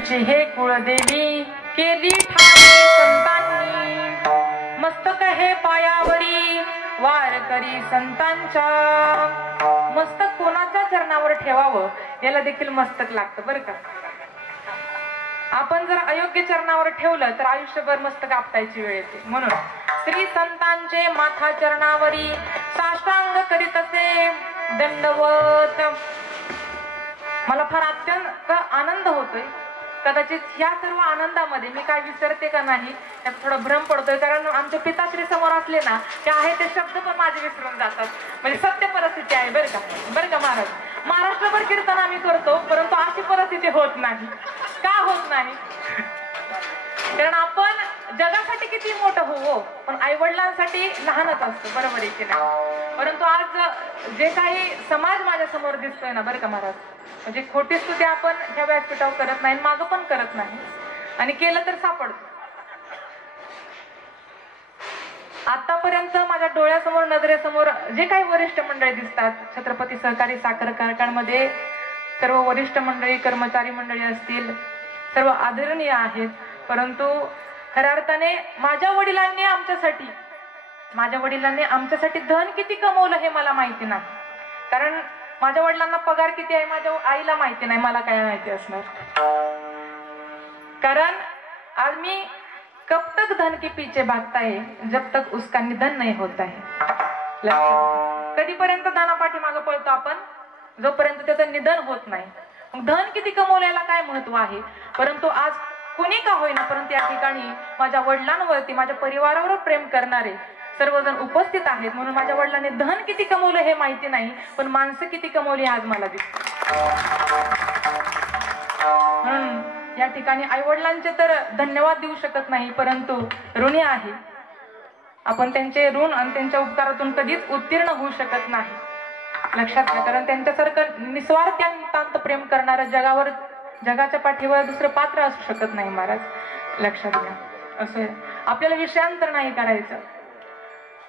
हिची हे कुळदेवी केली ठाई संतांनी, मस्तक हे पायावरी वार करी संतांच्या. मस्तक कोणाच्या चरणावर ठेवावं याला देखील मस्तक लागतं बरं का. आपण जर अयोग्य चरणावर ठेवलं तर आयुष्यभर मस्तक आपटायची वेळ येते. म्हणून श्री संतांचे माथा चरणावरी साष्टांग करीत असे दंडवत. मला फार अत्यंत आनंद होतोय. कदाचित ह्या सर्व आनंदामध्ये मी काय विसरते का नाही यात थोडा भ्रम पडतोय, कारण आमचे पिताश्री समोर असले ना ते आहे ते शब्द पण माझे विसरून जातात. म्हणजे सत्य परिस्थिती आहे बरं का महाराज. महाराष्ट्रभर कीर्तन आम्ही करतो परंतु अशी परिस्थिती होत नाही. का होत नाही? कारण आपण जगासाठी किती मोठं हो पण आई वडिलांसाठी लहानच असतो, बरोबर आहे की नाही. परंतु आज जे काही समाज माझ्या समोर दिसतोय ना बरं का महाराज, म्हणजे खोटी स्तुती आपण ह्या व्यासपीठावर करत नाही, मागं पण करत नाही आणि केलं तर सापडतो. आतापर्यंत माझ्या डोळ्यासमोर नजरेसमोर जे काही वरिष्ठ मंडळी दिसतात, छत्रपती सहकारी साखर कारखान्यामध्ये सर्व वरिष्ठ मंडळी, कर्मचारी मंडळी असतील, सर्व आदरणीय आहेत. परंतु खऱ्या अर्थाने माझ्या वडिलांनी आमच्यासाठी धन किती कमवलं हे मला माहिती नाही. कारण माझ्या वडिलांना पगार किती आहे माझ्या आईला माहिती नाही, मला काय माहिती असणार. कारण आज मी कब तक धन के पीछे भागता है जब तक उसका निधन नहीं होता है. कधीपर्यंत धनापाठी मागे पळतो आपण जोपर्यंत त्याचं निधन होत नाही. मग धन किती कमवल्याला काय महत्व आहे. परंतु आज कोणी का होईना परंतु या ठिकाणी माझ्या वडिलांवरती, माझ्या परिवारावर प्रेम करणारे सर्वजण उपस्थित आहेत. म्हणून माझ्या वडिलांनी धन किती कमवलं हे माहिती नाही, पण माणसं किती कमवली आज मला दिसत. म्हणून या ठिकाणी आई वडिलांचे तर धन्यवाद देऊ शकत नाही, परंतु ऋणी आहे आपण. त्यांचे ऋण आणि त्यांच्या उपकारातून कधीच उत्तीर्ण होऊ शकत नाही, लक्षात घ्या. कारण त्यांच्यासारखं निस्वार्थांत प्रेम करणारं जगाच्या पाठीवर दुसरं पात्र असू शकत नाही महाराज, लक्षात घ्या. असं आपल्याला विषयांतर नाही करायचं.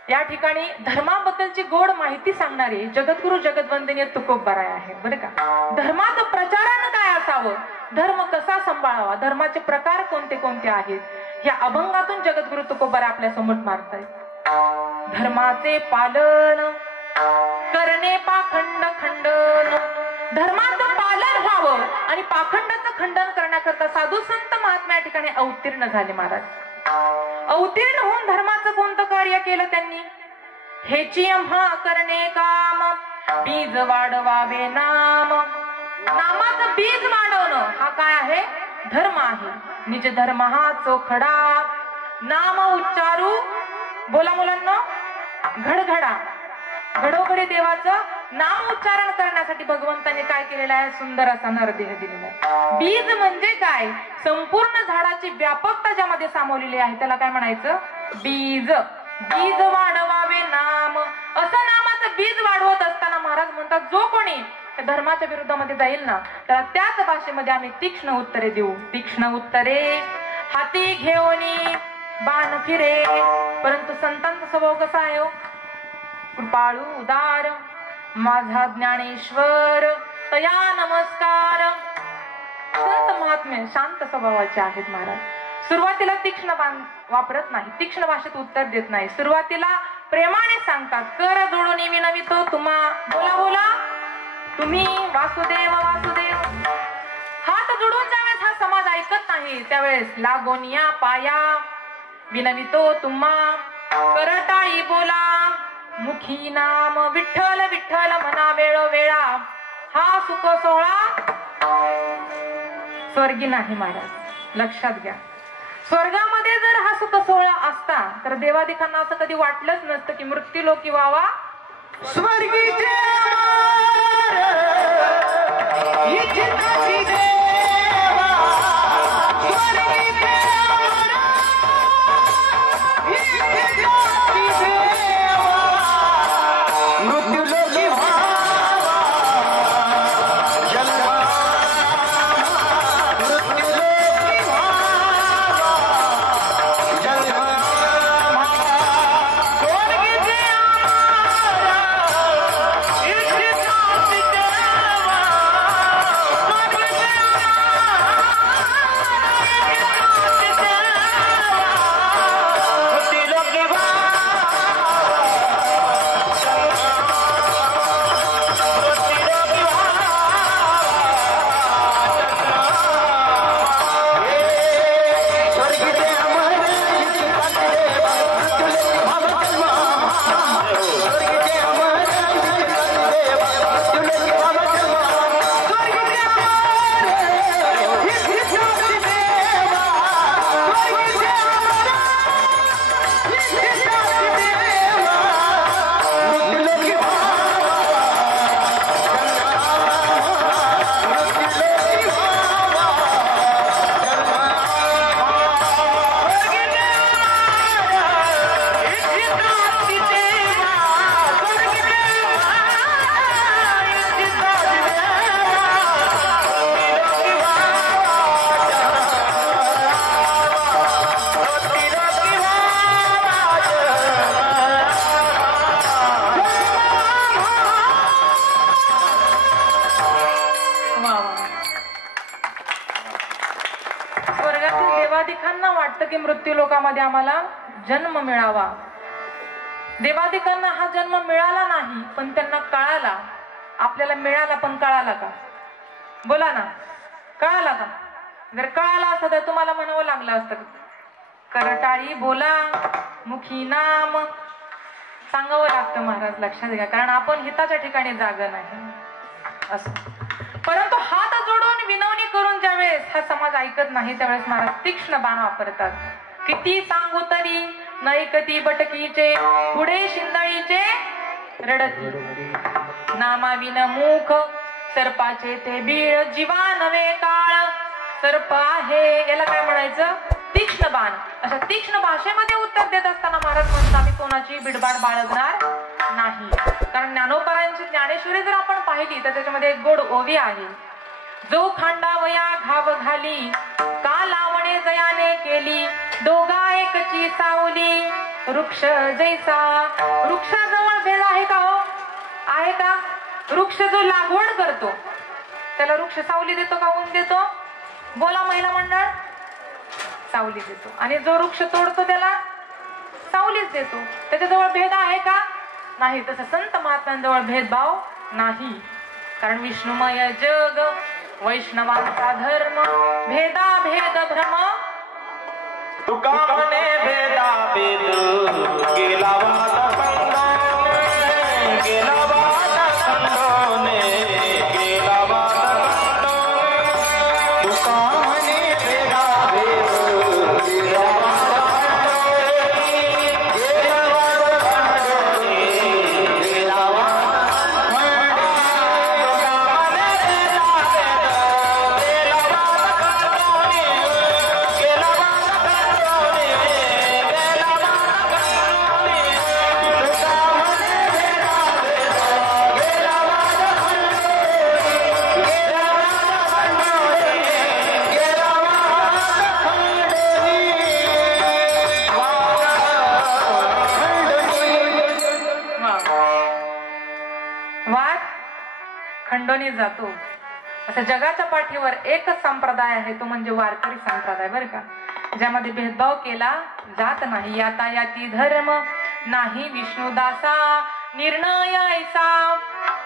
या ठिकाणी धर्माबद्दलची गोड माहिती सांगणारे जगद्गुरु जगदवंदनीय तुकोबराय आहे बरं का. धर्माचं प्रचारानं काय असावं, धर्म कसा सांभाळावा, धर्माचे प्रकार कोणते कोणते आहेत, ह्या अभंगातून जगद्गुरु तुकोबराय आपल्या समोर मारतायत. धर्माचे पालन करणे पाखंड खंडन. धर्माचं पालन व्हावं आणि पाखंडाचं खंडन करण्याकरता साधू संत महात्मा या ठिकाणी अवतीर्ण झाले महाराज. अवतीर्ण होऊन धर्माचं कोणतं कार्य केलं त्यांनी. हेची आम्हा करणे काम बीज वाढवावे नाम. नामाचं बीज वाढवणं हा काय आहे, धर्म आहे. निज धर्म हा चोखडा नाम उच्चारू. बोला मुलांना, घडघडा घडोघडी देवाचं नाम उच्चारण करण्यासाठी भगवंताने काय केलेलं आहे, सुंदर असा नरदेह दिलेला आहे. बीज म्हणजे काय, संपूर्ण झाडाची व्यापकता ज्यामध्ये सामावलेली आहे त्याला काय म्हणायचं, बीज. बीज वाढवावे नाम. असं नामाचं बीज वाढवत असताना महाराज म्हणतात जो कोणी धर्माच्या विरोधामध्ये जाईल ना त्याला त्याच भाषेमध्ये आम्ही तीक्ष्ण उत्तरे देऊ. तीक्ष्ण उत्तरे हाती घेऊन बाण फिरे. परंतु संतांचा स्वभाव कसा आहे हो, कृपाळू उदार. माझा ज्ञानेश्वर तया नमस्कार. संत महात्मे शांत स्वभावाचे आहेत महाराज. सुरुवातीला तीक्ष्ण बाण वापरत नाही, तीक्ष्ण भाषेत उत्तर देत नाही. सुरुवातीला प्रेमाने सांगतात, कर जोडून विनवितो तुम्हा. बोला बोला तुम्ही वासुदेव वासुदेव. हात जोडून ज्यावेळेस हा समाज ऐकत नाही त्यावेळेस लागोनिया पाया विनवितो तुम्हा. करटाई बोला मुखी नाम विठ्ठल विठ्ठल म्हणा वेळोवेळा. हा सुख सोहळा स्वर्गी नाही महाराज, लक्षात घ्या. स्वर्गामध्ये जर हा सुख सोहळा असता तर देवादिकांना असं कधी वाटलंच नसतं की मृत्यूलोकी व्हावा स्वर्गीचे. देवादिकांना वाटतं की मृत्यू लोकामध्ये आम्हाला जन्म मिळावा. देवादिकांना हा जन्म मिळाला नाही, पण त्यांना कळाला. आपल्याला मिळाला पण कळाला का? बोला ना, कळाला का? जर कळाला असतं तर तुम्हाला म्हणावं लागलं असतं, करटाळी बोला मुखी नाम. सांगावं लागतं महाराज, लक्षात घ्या, कारण आपण हिताच्या ठिकाणी जागा नाही असं. परंतु हात जोडून विनवणी करून ज्यावेळेस हा समाज ऐकत नाही त्यावेळेस महाराज तीक्ष्ण बाण वापरतात. किती सांगू तरी नैकती बटकीचे पुढे शिंदळीचे रडती. नामाविन मुख सर्पाचे ते बीळ जीवा नवे काळ सर्प आहे. याला काय म्हणायचं? तीक्ष्ण बाण. अशा तीक्ष्ण भाषेमध्ये उत्तर देत असताना महाराज म्हणतात आम्ही कोणाची बिडबाड बाळगणार नाही. कारण ज्ञानोबरांची ज्ञानेश्वरी जर आपण पाहिली तर त्याच्यामध्ये एक गोड ओवी आहे. जो खांडावया घाव घाली का लावणे जयाने केली दोघा एकची सावली वृक्ष जैसा. वृक्षाजवळ भेद आहे का हो? आहे का? वृक्ष जो लागवड करतो त्याला वृक्ष सावली देतो का ऊन देतो? बोला महिला मंडळ. सावली देतो. आणि जो वृक्ष तोडतो त्याला सावलीच देतो. त्याच्याजवळ भेद आहे का? नाही. तसं संत महात्म्यांजवळ भेदभाव नाही. कारण विष्णुमय जग वैष्णवांचा धर्म भेदा भेद भ्रम. तुका म्हणे भेदा भेद गेला वादा संगोने गेला वादा संगोने गेला वादा संगोने. तुका म्हणे भेदा भेद गेला वादा संगोने गेला वादा संगोने गेला वादा संगोने. तुका म्हणे भेदा भेद गेला वादा संगोने गेला वादा वाद खंडोनी जातो. असं जगाच्या पाठीवर एकच संप्रदाय आहे, तो म्हणजे वारकरी संप्रदाय बरं का, ज्यामध्ये भेदभाव केला जात नाही. यातायाती धर्म नाही विष्णुदासा निर्णय ऐसा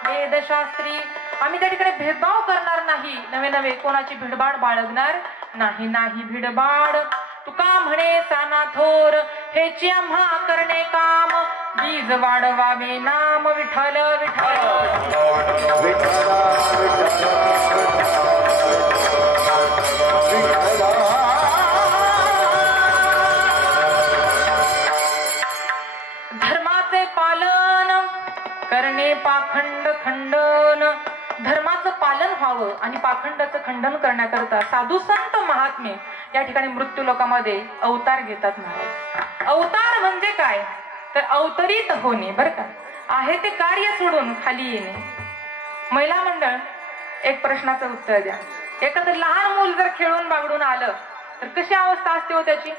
वेदशास्त्री. आम्ही त्या ठिकाणी भेदभाव करणार नाही. नवे नवे कोणाची भिडबाड बाळगणार नाही. नाही भिडबाड. तुका म्हणे साना थोर हेची आम्हा करणे काम बीज वाढवावे नाम विठ्ठल विठ्ठल. धर्माचे पालन करणे पाखंड खंडन. धर्माचं पालन व्हावं आणि पाखंडाचं खंडन करण्याकरता साधू संत महात्मे या ठिकाणी मृत्यू लोकांमध्ये अवतार घेतात महाराज. अवतार म्हणजे काय तर अवतरित होणे बरं का. आहे ते कार्य सोडून खाली येणे. महिला मंडळ, एक प्रश्नाचं उत्तर द्या. एखादं लहान मूल जर खेळून बागडून आलं तर कशी अवस्था असते हो त्याची?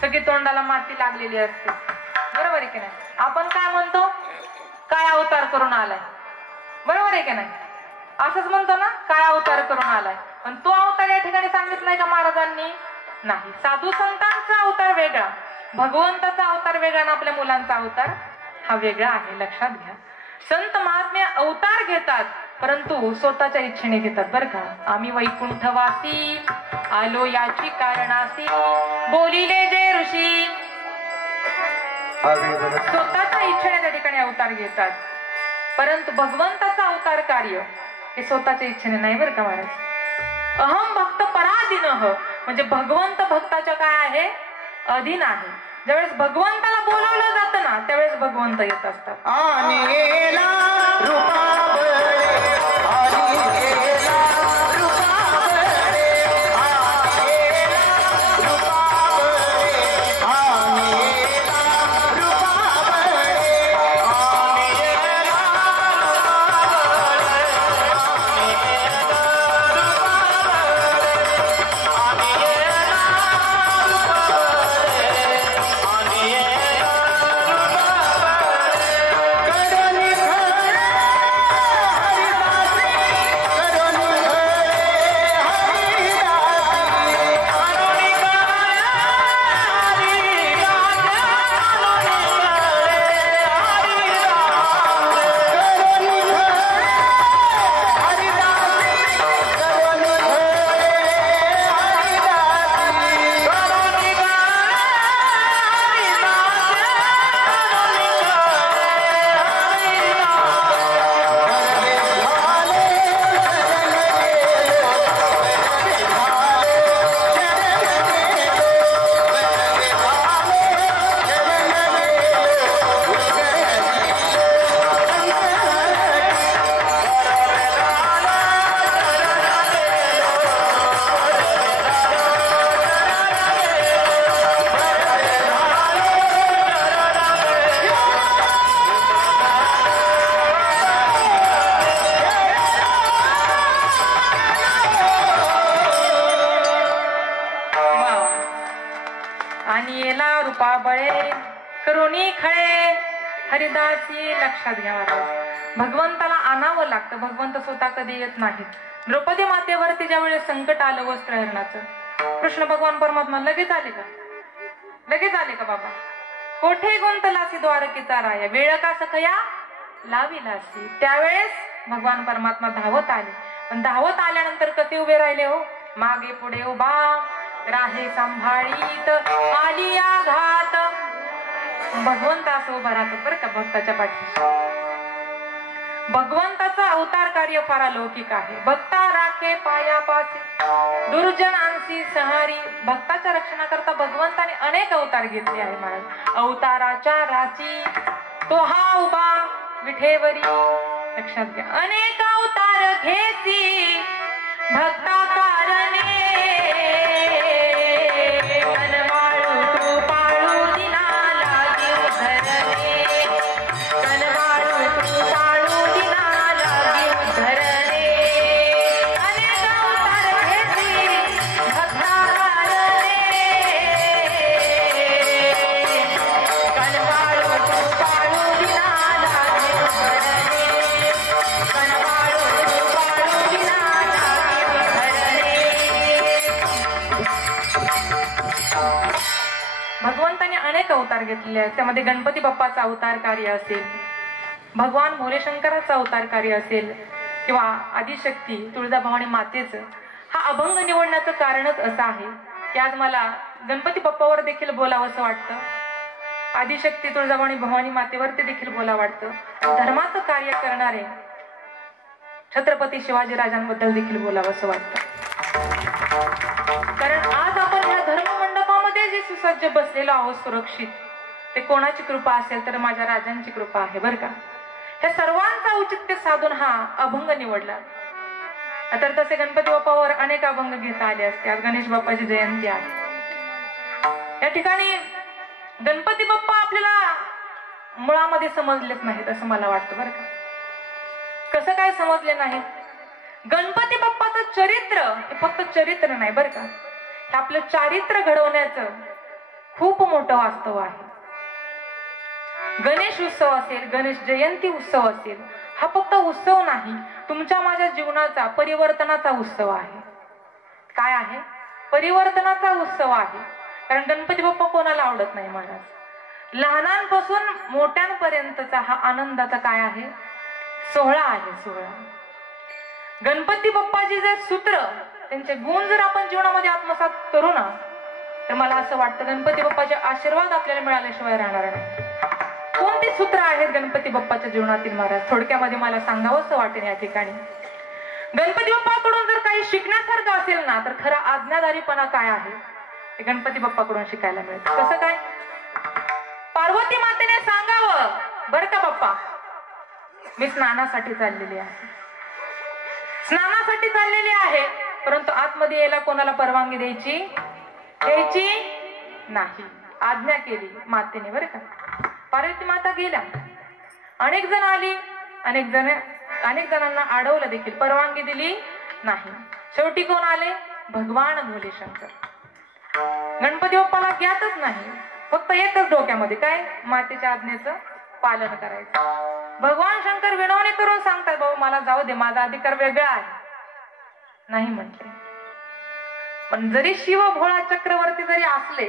सगळी तोंडाला माती लागलेली असते, बरोबर आहे की नाही? आपण काय म्हणतो? काय अवतार करून आलाय, बरोबर आहे की नाही? असंच म्हणतो ना, काय अवतार करून आलाय. पण तो अवतार या ठिकाणी सांगितलाय का महाराजांनी? नाही. साधू संतांचा अवतार वेगळा, भगवंताचा अवतार वेगळा आणि आपल्या मुलांचा अवतार हा वेगळा आहे. लक्षात घ्या. संत महात्मे अवतार घेतात परंतु स्वतःच्या इच्छेने घेतात बरं का. आम्ही वैकुंठवासी आलो याची कारणासी बोलिले जे ऋषी. स्वतःच्या इच्छेने त्या ठिकाणी अवतार घेतात. परंतु भगवंताचा अवतार कार्य हे स्वतःच्या इच्छेने नाही बरं का महाराज. अहम भक्त पराधीनः म्हणजे भगवंत भक्ताच्या काय आहे? अधीन आहे. ज्यावेळेस भगवंताला बोलावलं जातं ना त्यावेळेस भगवंत येत असतात. कृपा बळे करुणी खळे हरिदासी. लक्षात घ्या महाराज, भगवंताला आणावं लागतं, भगवंत स्वतः कधी येत नाहीत. द्रौपदी मातेवरती ज्यावेळेस संकट आलं वस्त्रहरणाचं, कृष्ण भगवान परमात्मा लगेच आले का? लगेच आले का बाबा? कोठे गुंतलासी द्वारकेचा राया, वेळ का सकया लाविलासी. त्यावेळेस भगवान परमात्मा धावत आले. पण धावत आल्यानंतर कसे उभे राहिले हो? मागे पुढे उभा राहे सांभाळीत आली आघात. भगवंत असं उभा राहतो बरं का भक्ताच्या पाठीशी. भगवंताचं अवतार कार्य फार अलौकिक आहे. भक्ता राखे पायापासी दुर्जनांशी सहारी. भक्ताच्या रक्षणाकरता भगवंताने अनेक अवतार घेतले आहे महाराज. अवताराच्या राची तो हा उभा विठेवरी. लक्षात घ्या, अनेक अवतार घेती भक्ता कारणे. भगवंताने अनेक अवतार घेतलेले आहेत. त्यामध्ये गणपती बाप्पाचा अवतार कार्य असेल, भगवान भोलेशंकराचा अवतार कार्य असेल, किंवा आदिशक्ती तुळजाभवानी मातेचं. हा अभंग निवडण्याचं कारणच असं आहे की आज मला गणपती बाप्पावर देखील बोलावंसं वाटतं, आदिशक्ती तुळजाभवानी भवानी मातेवरती देखील बोलावं वाटतं, धर्माचं कार्य करणारे छत्रपती शिवाजी राजांबद्दल देखील बोलावंसं वाटतं. कारण आज आपण ह्या धर्म मंडपामध्ये जे सुसज्ज बसलेलो आहोत सुरक्षित, ते कोणाची कृपा असेल तर माझ्या राजांची कृपा आहे बरं का. ह्या सर्वांचा औचित्य साधून हा अभंग निवडला. तर तसे गणपती बाप्पावर अनेक अभंग घेता आले असते. आज गणेश बाप्पाची जयंती आहे. या ठिकाणी गणपती बाप्पा आपल्याला मुळामध्ये समजलेच नाहीत असं मला वाटतं बरं का. कसं काय समजले नाहीत? गणपती बाप्पाचं चरित्र हे फक्त चरित्र नाही बरं का, हे आपलं चारित्र्य घडवण्याचं खूप मोठं वास्तव आहे. गणेश उत्सव असेल, गणेश जयंती उत्सव असेल, हा फक्त उत्सव नाही, तुमच्या माझ्या जीवनाचा परिवर्तनाचा उत्सव आहे. काय आहे? परिवर्तनाचा उत्सव आहे. कारण गणपती बाप्पा कोणाला आवडत नाही महाराज. लहानांपासून मोठ्यांपर्यंतचा हा आनंदाचा काय आहे? सोहळा आहे, सोहळा. गणपती बाप्पाचे जे सूत्र, त्यांचे गुण जर आपण जीवनामध्ये आत्मसात करू ना, तर मला असं वाटतं गणपती बाप्पाचे आशीर्वाद आपल्याला मिळाल्याशिवाय राहणार नाही. कोणती सूत्र आहेत गणपती बाप्पाच्या जीवनातील महाराज? थोडक्यामध्ये मला सांगावंसं वाटेल या ठिकाणी. गणपती बाप्पाकडून जर काही शिकण्यासारखं असेल ना, तर खरा आज्ञाधारीपणा काय आहे हे गणपती बाप्पाकडून शिकायला मिळतं. कसं काय? पार्वती मातेने सांगावं, बरं का बाप्पा, मी स्नानासाठी चाललेली आहे, स्नानासाठी चाललेली आहे, परंतु आतमध्ये यायला कोणाला परवानगी द्यायची नाही. आज्ञा केली मातेने बरं का. पार्वती माता गेल्या, अनेक जण आली, अनेक जणांना अडवलं देखील, परवानगी दिली नाही. शेवटी कोण आले? भगवान भोलेशंकर. गणपती बाप्पाला ज्ञातच नाही, फक्त एकच डोक्यामध्ये काय? मातेच्या आज्ञेचं पालन करायचं. भगवान शंकर विनवणी करून सांगतात, बाबा मला जाऊ दे, माझा अधिकार वेगळा आहे. नाही म्हटले. पण जरी शिव भोळा चक्रवर्ती जरी असले,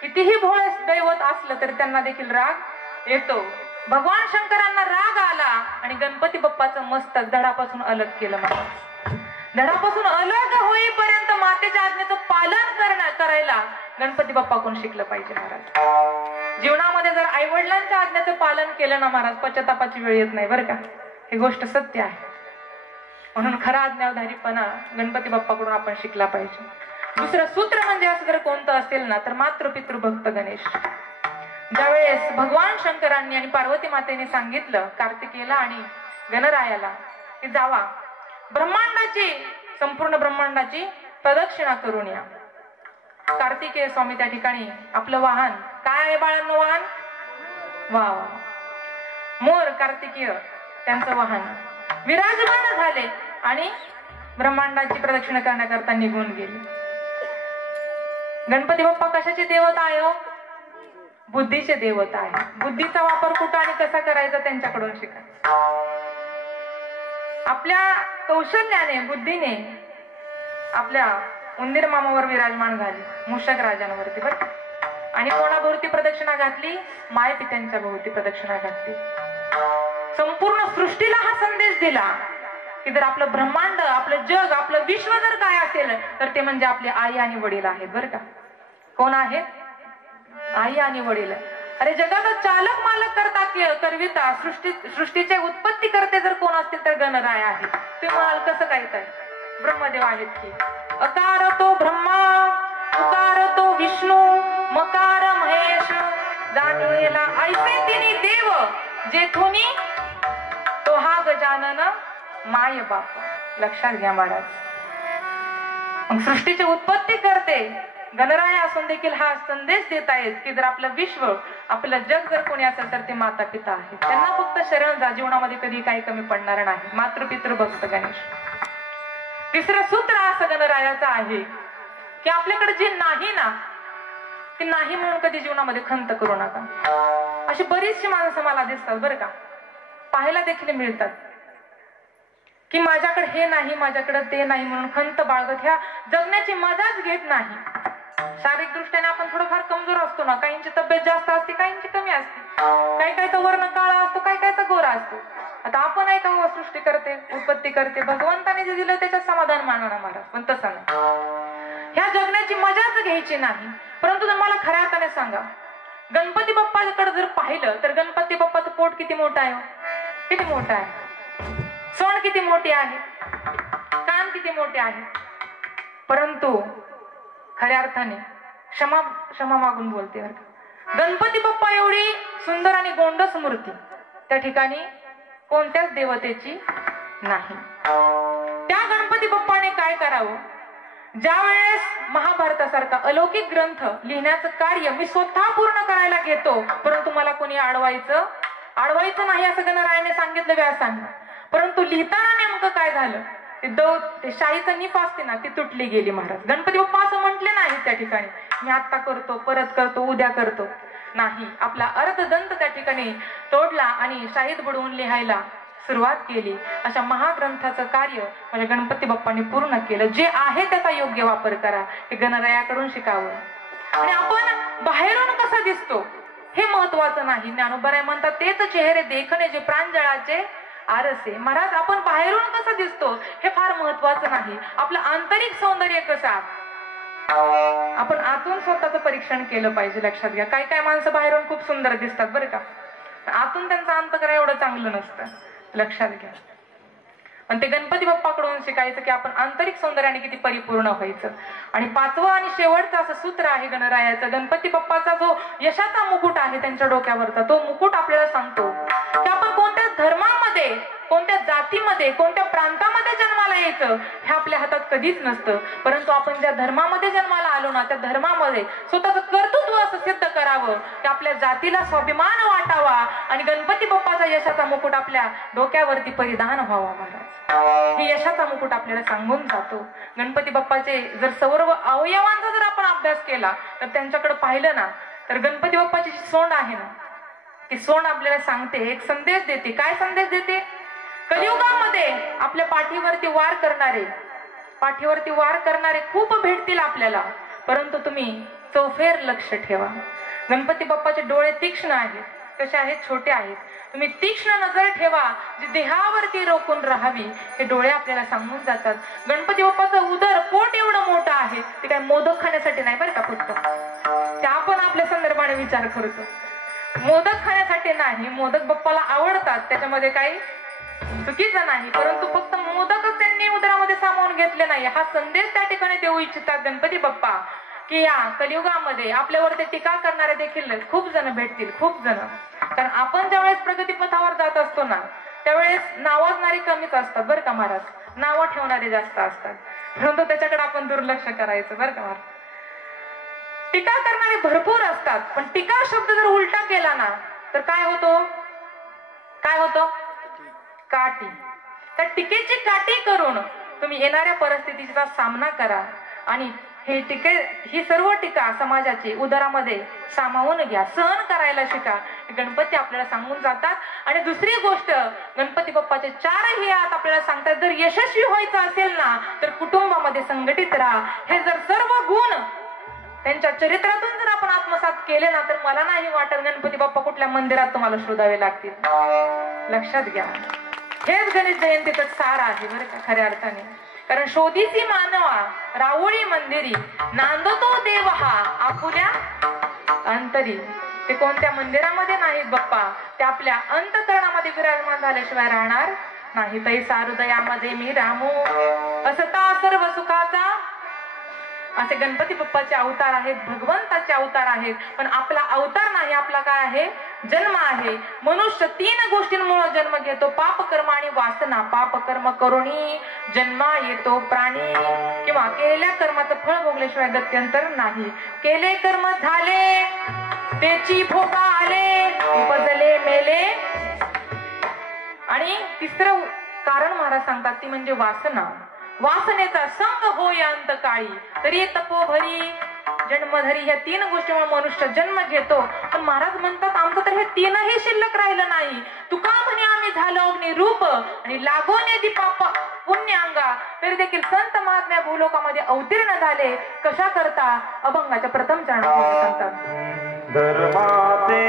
कितीही भोळे दैवत असलं तरी त्यांना देखील राग येतो. भगवान शंकरांना राग आला आणि गणपती बाप्पाचं मस्तक धडापासून अलग केलं. महाराज धडापासून अलग होईपर्यंत मातेच्या आज्ञेचं पालन करायला गणपती बाप्पा कोण शिकलं पाहिजे महाराज. जीवनामध्ये जर आई वडिलांच्या आज्ञेचं पालन केलं ना महाराज, पश्चातापाची वेळ येत नाही बरं का. ही गोष्ट सत्य आहे. म्हणून खरा आज्ञाधारीपणा गणपती बाप्पाकडून आपण शिकला पाहिजे. दुसरं सूत्र म्हणजे असं जर कोणतं असेल ना, तर मातृपितृ भक्त गणेश. ज्यावेळेस भगवान शंकरांनी आणि पार्वती मातेने सांगितलं कार्तिकेयला आणि गणरायाला की जावा ब्रह्मांडाची, संपूर्ण ब्रह्मांडाची प्रदक्षिणा करून या. कार्तिकेय स्वामी त्या ठिकाणी आपलं वाहन काय आहे बाळांनो? वाहन वा मोर कार्तिकेय त्यांचं वाहन विराजमान झाले आणि ब्रह्मांडाची प्रदक्षिणा करण्याकरता निघून गेले. गणपती बाप्पा कशाचे देवता आहे हो? बुद्धीचे देवता आहे. बुद्धीचा वापर कुठं आणि कसा करायचा त्यांच्याकडून शिका. आपल्या कौशल्याने बुद्धीने आपल्या उंदीर मामावर विराजमान झाली, मूषक राजांवरती बरं. आणि कोणाभोवती प्रदक्षिणा घातली? माय पित्यांच्या भोवती प्रदक्षिणा घातली. संपूर्ण सृष्टीला हा संदेश दिला की जर आपलं ब्रह्मांड, आपलं जग, आपलं विश्व जर काय असेल तर ते म्हणजे आपले आई आणि वडील आहेत बरं का. कोण आहेत? आई आणि वडील. अरे जगाचा चालक मालक करता करविता सृष्टीचे उत्पत्ती करते जर कोण असतील तर गणराय आहे. तुम्ही म्हणाल कसं काय? तर ब्रह्मदेव आहेत की. अकार तो ब्रह्मा, उकार तो विष्णू, मकार महेश, जाणीला ऐसे तिन्ही देव, जेथुनी तो हा गजानन माय बाप. लक्षात घ्या महाराज. मग सृष्टीची उत्पत्ती करते गणराय असून देखील हा संदेश देत आहेत की जर आपलं विश्व, आपलं जग जर कोणी असेल तर ते माता पिता आहेत. त्यांना फक्त शरण जा, जीवनामध्ये कधी काही कमी पडणार नाही. मातृपितृ भक्त गणेश. तिसरं सूत्र असं गणरायाचं आहे की आपल्याकडे जे नाही ना ते नाही म्हणून कधी जीवनामध्ये खंत करू नका. अशी बरीचशी माणसं मला दिसतात बरं का, पाहायला देखील मिळतात की माझ्याकडे हे नाही, माझ्याकडे ते नाही म्हणून खंत बाळगत ह्या जगण्याची मजाच घेत नाही. शारीरिक दृष्ट्याने आपण थोडंफार कमजोर असतो ना, काहींची तब्येत जास्त असते, काहींची कमी असते, काही काहीचा वर्ण काळा असतो, काही काहीचा गोरा असतो. आता आपण आहे का सृष्टी करते, उत्पत्ती करते, भगवंताने जे दिलं त्याच्यात समाधान मानणार महाराज. पण तसं नाही, ह्या जगण्याची मजाच घ्यायची नाही. परंतु मला खऱ्या अर्थाने सांगा, गणपती बाप्पाकडे जर पाहिलं तर गणपती बाप्पाचं पोट किती मोठं आहे, किती मोठं आहे, सोंड किती मोठी आहे, कान किती मोठे आहे. परंतु खऱ्या अर्थाने क्षमा मागून बोलते बरं का, गणपती बाप्पा एवढी सुंदर आणि गोंडस मूर्ती त्या ठिकाणी कोणत्याच देवतेची नाही. त्या गणपती बाप्पाने काय करावं, ज्या वेळेस महाभारतासारखा अलौकिक ग्रंथ लिहिण्याचं कार्य मी स्वतः पूर्ण करायला घेतो, परंतु मला कोणी अडवायचं नाही असं गणरायाने सांगितलं व्यासांना. परंतु लिहिताना नेमकं काय झालं, ते शाहीचं निफ असते ना ती तुटली गेली महाराज. गणपती बाप्पा असं म्हटले नाही त्या ठिकाणी मी आत्ता करतो, परत करतो, उद्या करतो, नाही. आपला अर्धदंत त्या ठिकाणी तोडला आणि शाहीत बुडवून लिहायला सुरुवात केली. अशा महाग्रंथाचं कार्य म्हणजे गणपती बाप्पांनी पूर्ण केलं. जे आहे त्याचा योग्य वापर करा, हे गणरायाकडून शिकावं. आणि आपण बाहेरून कसं दिसतो हे महत्वाचं नाही. ज्ञानोबराय म्हणतात तेच चेहरे देखणे जे प्रांजळाचे आरसे. महाराज आपण बाहेरून कसं दिसतो हे फार महत्वाचं नाही, आपलं आंतरिक सौंदर्य कसं आपण आतून स्वतःचं परीक्षण केलं पाहिजे. लक्षात घ्या, काही काही माणसं बाहेरून खूप सुंदर दिसतात बरं का, आतून त्यांचं अंतःकरण एवढं चांगलं नसतं. लक्षात घ्या. पण ते गणपती बाप्पाकडून शिकायचं की आपण आंतरिक सौंदर्याने किती परिपूर्ण व्हायचं. आणि पाचवं आणि शेवटचं असं सूत्र आहे गणरायाचं, गणपती बाप्पाचा जो यशाचा मुकुट आहे त्यांच्या डोक्यावरचा, तो मुकुट आपल्याला सांगतो की आपण कोणत्या धर्मामध्ये, कोणत्या जातीमध्ये, कोणत्या प्रांतामध्ये जन्माला यायचं हे आपल्या हातात कधीच नसतं. परंतु आपण ज्या धर्मामध्ये जन्माला आलो ना त्या धर्मामध्ये स्वतःचं कर्तृत्व असं सिद्ध करावं की आपल्या जातीला स्वाभिमान वाटावा आणि गणपती बाप्पाचा यशाचा मुकुट आपल्या डोक्यावरती परिधान व्हावा. महाराज हे यशाचा मुकुट आपल्याला सांगून जातो. गणपती बाप्पाचे जर सर्व अवयवांचा जर आपण अभ्यास केला तर त्यांच्याकडे पाहिलं ना तर गणपती बाप्पाची जी सोंड आहे ना ती सोंड आपल्याला सांगते, एक संदेश देते. काय संदेश देते? कलियुगामध्ये आपल्या पाठीवरती वार करणारे खूप भेटतील आपल्याला, परंतु तुम्ही चौफेर लक्ष ठेवा. गणपती बाप्पाचे डोळे तीक्ष्ण आहेत, कसे आहेत? छोटे आहेत. तुम्ही तीक्ष्ण नजर ठेवा, जी देहावरती रोखून राहावी हे डोळे आपल्याला सांगून जातात. गणपती बाप्पाचं उदर, पोट एवढं मोठं आहे, ते काय मोदक खाण्यासाठी नाही बरं का, फक्त ते आपण आपल्या संदर्भाने विचार करतो. मोदक खाण्यासाठी नाही, मोदक बाप्पाला आवडतात, त्याच्यामध्ये काही चुकीचं नाही, परंतु फक्त मोदकच त्यांनी उदरामध्ये सामावून घेतले नाही. हा संदेश त्या ठिकाणी देऊ इच्छितात गणपती बाप्पा की या कलियुगामध्ये आपल्यावरती टीका करणारे देखील खूप जण भेटतील, खूप जण. कारण आपण ज्यावेळेस प्रगतीपथावर जात असतो ना त्यावेळेस नावाजणारे कमीच असतात बरं का महाराज, नावं ठेवणारे जास्त असतात, परंतु त्याच्याकडे आपण दुर्लक्ष करायचं बरं का महाराज. टीका करणारे भरपूर असतात, पण टीका शब्द जर उलटा केला ना तर काय होतो? काठी. त्या टीकेची काठी करून तुम्ही येणाऱ्या परिस्थितीचा सामना करा आणि ही सर्व टीका समाजाची उदरामध्ये सामावून घ्या, सहन करायला शिका, गणपती आपल्याला सांगून जातात. आणि दुसरी गोष्ट, गणपती बाप्पाचे 4ही हात आपल्याला सांगतात, जर यशस्वी व्हायचं असेल ना तर कुटुंबामध्ये संघटित राहा. हे जर सर्व गुण त्यांच्या चरित्रातून जर आपण आत्मसात केले ना तर मला नाही वाटत गणपती बाप्पा कुठल्या मंदिरात तुम्हाला शोधावे लागतील. लक्षात घ्या, हेच गणेश जयंतीचं सार आहे बरं का खऱ्या अर्थाने. कारण शोधीसी मानवा रावळी मंदिरी, नांदतो देव हा आपुल्या अंतरी. ते कोणत्या मंदिरामध्ये नाहीत बाप्पा, ते आपल्या अंतःकरणामध्ये विराजमान झाल्याशिवाय राहणार नाही. तैसा हृदयामध्ये मी रामू असता सर्व सुखाचा. असे गणपती बाप्पाचे अवतार आहेत, भगवंताचे अवतार आहेत. पण आपला अवतार नाही, आपला काय आहे, जन्म आहे. मनुष्य 3 गोष्टींमुळे जन्म घेतो, पाप कर्म आणि वासना. पाप कर्म करुणी जन्मा येतो प्राणी, किंवा केलेल्या कर्माचं फळ भोगल्याशिवाय गत्यंतर नाही. केले कर्म झाले त्याची भोगा आले, उपजले मेले. आणि तिसरं कारण महाराज सांगतात ती म्हणजे वासना. वासनेचा संग होय अंतकाळी, तरी तपोभरी जन्मधरी. ह्या 3 गोष्टीमुळे मनुष्य जन्म घेतो. पण महाराज म्हणतात आमचं तर हे 3ही शिल्लक राहिलं नाही. तुका म्हणे आम्ही झालो अग्निरूप आणि लागोने दीपाप पुण्य अंगा. तरी देखील संत महात्म्या भूलोकामध्ये अवतीर्ण झाले. कशा करता, अभंगाच्या प्रथम चरणामध्ये सांगतात, धर्माचे